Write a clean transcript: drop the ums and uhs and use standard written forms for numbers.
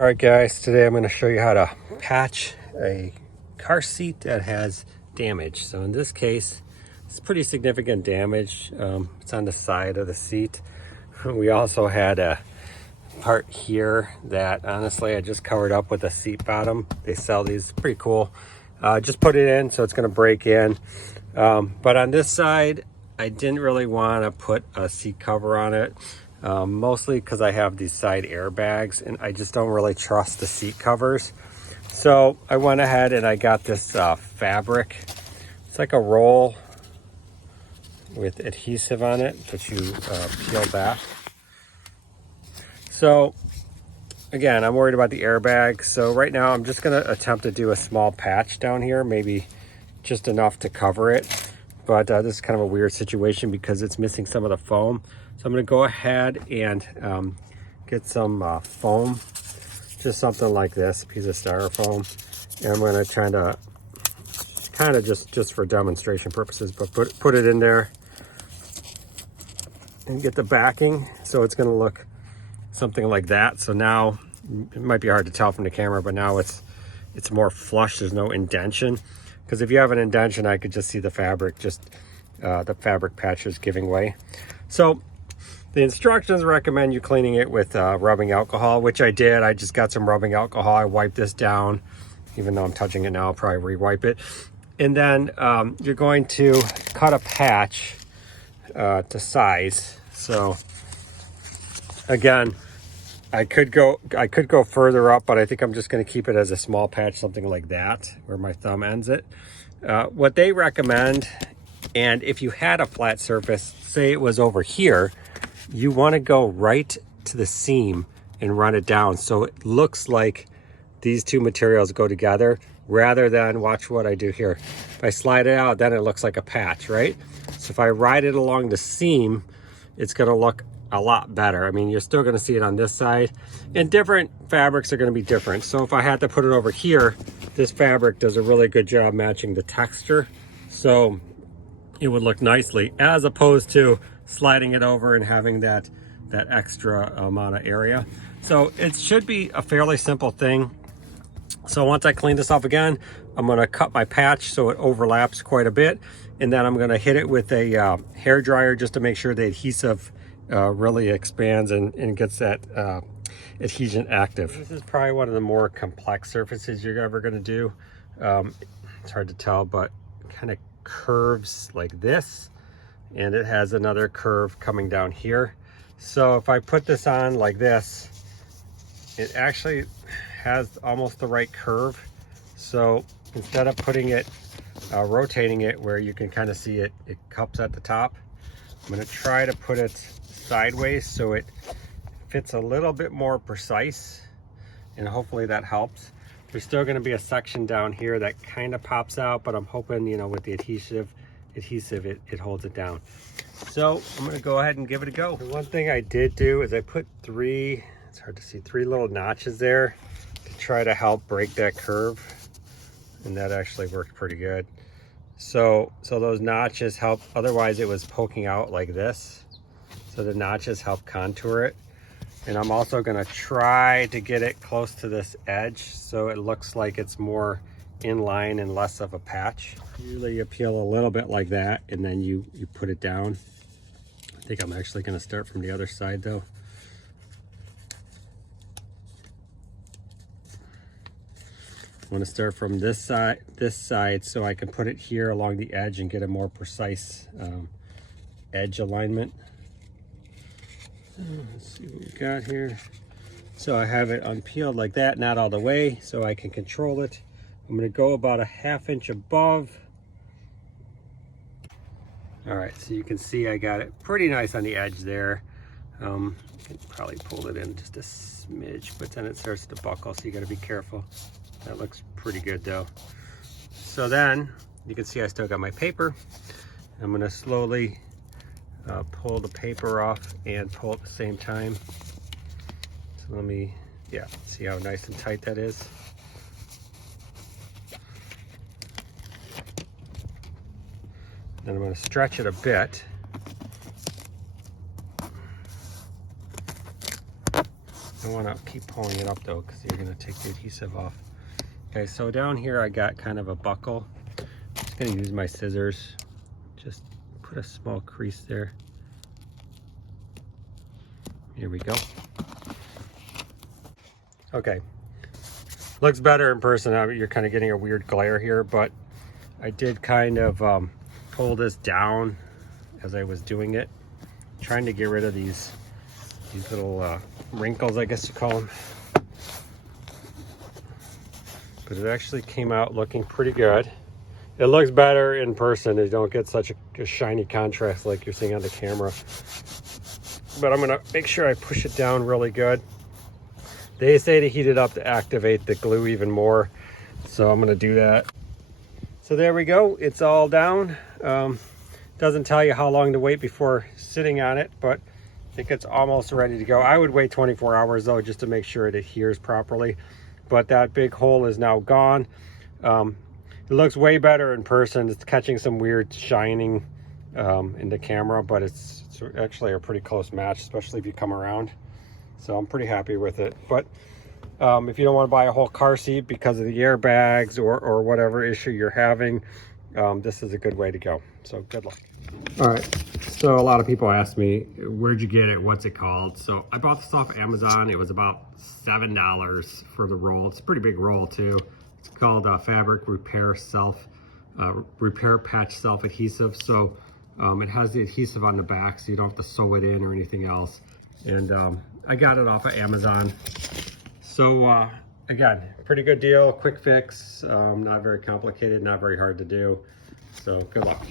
All right guys, today I'm going to show you how to patch a car seat that has damage. So in this case, it's pretty significant damage. It's on the side of the seat. We also had a part here that honestly I just covered up with a seat bottom. They sell these, pretty cool. Just put it in so it's going to break in. But on this side, I didn't really want to put a seat cover on it. Mostly because I have these side airbags and I just don't really trust the seat covers. So I went ahead and I got this fabric. It's like a roll with adhesive on it that you peel back. So again, I'm worried about the airbag. So right now I'm just going to attempt to do a small patch down here, maybe just enough to cover it. But this is kind of a weird situation because it's missing some of the foam. So I'm going to go ahead and get some foam, just something like this, a piece of styrofoam. And I'm going to try to kind of just for demonstration purposes, but put it in there and get the backing. So it's going to look something like that. So now it might be hard to tell from the camera, but now it's more flush. There's no indentation. Because if you have an indentation, I could just see the fabric, the fabric patches giving way. So the instructions recommend you cleaning it with rubbing alcohol, which I did. I just got some rubbing alcohol. I wiped this down. Even though I'm touching it now, I'll probably re-wipe it. And then you're going to cut a patch to size. So again, I could go further up, but I think I'm just going to keep it as a small patch, something like that, where my thumb ends it. What they recommend, and if you had a flat surface, say it was over here, you want to go right to the seam and run it down so it looks like these two materials go together, rather than, watch what I do here. If I slide it out, then it looks like a patch, right? So if I ride it along the seam, it's going to look a lot better. I mean, you're still going to see it on this side, and different fabrics are going to be different. So if I had to put it over here, this fabric does a really good job matching the texture, so it would look nicely, as opposed to sliding it over and having that extra amount of area. So it should be a fairly simple thing. So once I clean this off again, I'm going to cut my patch so it overlaps quite a bit, and then I'm going to hit it with a hair dryer just to make sure the adhesive really expands and gets that adhesion active. This is probably one of the more complex surfaces you're ever going to do. It's hard to tell, but kind of curves like this, and it has another curve coming down here. So if I put this on like this, it actually has almost the right curve. So instead of putting it, rotating it where you can kind of see it cups at the top, I'm going to try to put it sideways so it fits a little bit more precise, and hopefully that helps. There's still going to be a section down here that kind of pops out, but I'm hoping, you know, with the adhesive it holds it down. So I'm going to go ahead and give it a go. The one thing I did do is I put three little notches there to try to help break that curve, and that actually worked pretty good. So those notches help, otherwise it was poking out like this. So the notches help contour it. And I'm also gonna try to get it close to this edge so it looks like it's more in line and less of a patch. Usually you peel a little bit like that and then you put it down. I think I'm actually gonna start from the other side though. I want to start from this side so I can put it here along the edge and get a more precise edge alignment. Let's see what we got here. So I have it unpeeled like that, not all the way, so I can control it. I'm going to go about a ½ inch above. All right, so you can see I got it pretty nice on the edge there. I can probably pull it in just a smidge, but then it starts to buckle, so you got to be careful. That looks pretty good though. So then you can see I still got my paper. I'm going to slowly pull the paper off and pull at the same time. So let me, see how nice and tight that is. Then I'm going to stretch it a bit. I want to keep pulling it up though, because you're going to take the adhesive off. Okay, so down here I got kind of a buckle. I'm just going to use my scissors. Just put a small crease there. Here we go. Okay, looks better in person. You're kind of getting a weird glare here, but I did kind of pull this down as I was doing it, trying to get rid of these little wrinkles, I guess you call them. But it actually came out looking pretty good. It looks better in person. You don't get such a shiny contrast like you're seeing on the camera. But I'm gonna make sure I push it down really good. They say to heat it up to activate the glue even more, so I'm gonna do that. So there we go, it's all down. Doesn't tell you how long to wait before sitting on it, but I think it's almost ready to go. I would wait 24 hours though, just to make sure it adheres properly. But that big hole is now gone. It looks way better in person. It's catching some weird shining in the camera, but it's actually a pretty close match, especially if you come around. So I'm pretty happy with it. But if you don't want to buy a whole car seat because of the airbags or whatever issue you're having, this is a good way to go. So good luck. All right, so a lot of people ask me, where'd you get it? What's it called? So I bought this off Amazon. It was about $7 for the roll. It's a pretty big roll too. It's called Fabric Repair Repair Patch Self Adhesive. So it has the adhesive on the back, so you don't have to sew it in or anything else. And I got it off of Amazon. So again, pretty good deal, quick fix, not very complicated, not very hard to do. So good luck.